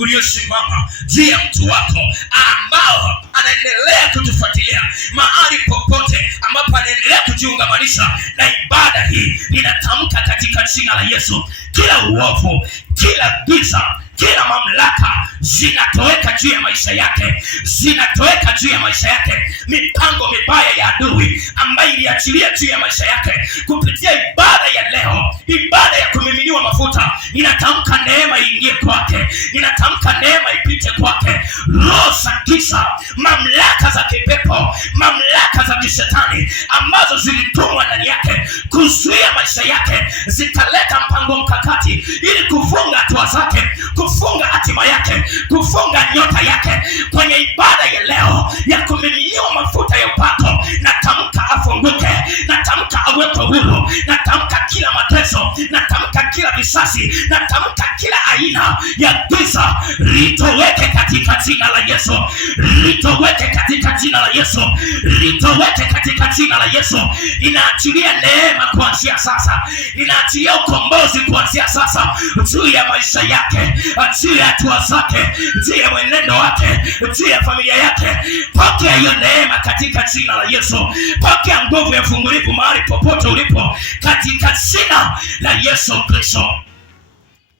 uliosimama juu ya mtu wako ambao anaendelea kutufuatilia mahali popote ambapo anaendelea kujiungamanisha na ibada hii. Ninatamka katika jina la Yesu, kila uovu, kila giza, kila mamlaka zinatoweka juu ya maisha yake, zinatoweka juu ya maisha yake. Mipango mibaya ya adui ambayo iliachilia juu ya maisha yake kupitia ibada ya leo, ibada ya kumiminiwa mafuta, ninatamka neema iingie kwake, ninatamka neema ipite kwake. Roho za giza, mamlaka za kipepo, mamlaka za kishetani ambazo zilitumwa ndani yake kuzuia maisha yake, zitaleta mpango mkakati ili kufunga hatua zake, kufunga hatima yake, kufunga nyota yake. Kwenye ibada ya leo ya kumiminiwa mafuta ya upako, natamka afunguke, natamka awekwe huru, natamka kila mateso, natamka kila visasi, natamka kila aina ya giza litoweke katika jina la Yesu, litoweke katika jina la Yesu, litoweke katika jina la Yesu. Ninaachilia neema kuanzia sasa, ninaachilia ukombozi kuanzia sasa juu ya maisha yake, juu ya hatua zake, juu ya mwenendo wake, juu ya familia yake. Pokea hiyo neema katika jina la Yesu. Pokea nguvu ya fungulivu mahali popote ulipo katika jina la Yesu Kristo.